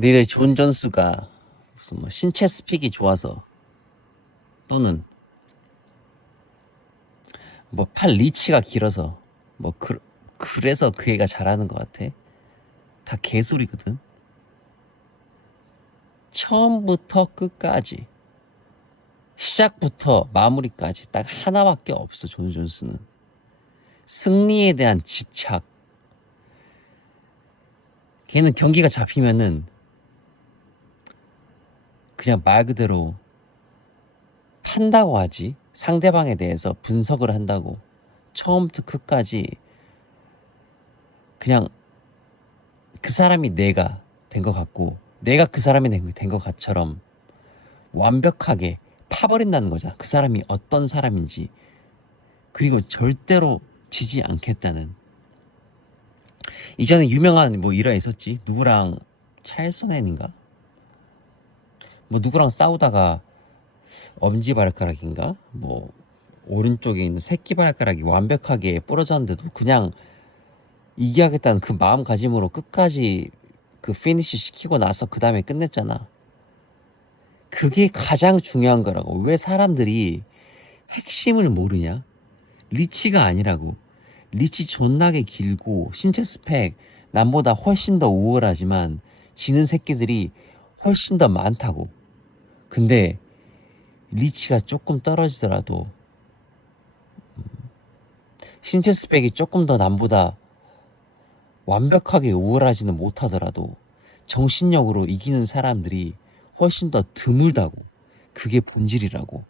너희들 존 존스가 무슨 뭐 신체 스픽이 좋아서 또는 뭐 팔 리치가 길어서 뭐 그, 그래서 그 애가 잘하는 것 같아. 다 개소리거든. 처음부터 끝까지 시작부터 마무리까지 딱 하나밖에 없어 존 존스는 승리에 대한 집착. 걔는 경기가 잡히면은 그냥 말 그대로 판다고 하지? 상대방에 대해서 분석을 한다고? 처음부터 끝까지 그냥 그 사람이 내가 된 것 같고 내가 그 사람이 된 것 같처럼 완벽하게 파버린다는 거잖아 그 사람이 어떤 사람인지. 그리고 절대로 지지 않겠다는. 이전에 유명한 뭐 일화 있었지? 누구랑 찰소넨인가 뭐 누구랑 싸우다가 엄지발가락인가? 뭐 오른쪽에 있는 새끼발가락이 완벽하게 부러졌는데도 그냥 이기하겠다는 그 마음가짐으로 끝까지 그 피니시 시키고 나서 그 다음에 끝냈잖아. 그게 가장 중요한 거라고. 왜 사람들이 핵심을 모르냐? 리치가 아니라고. 리치 존나게 길고 신체 스펙 남보다 훨씬 더 우월하지만 지는 새끼들이 훨씬 더 많다고 근데 리치가 조금 떨어지더라도 음, 신체 스펙이 조금 더 남보다 완벽하게 우월하지는 못하더라도 정신력으로 이기는 사람들이 훨씬 더 드물다고 그게 본질이라고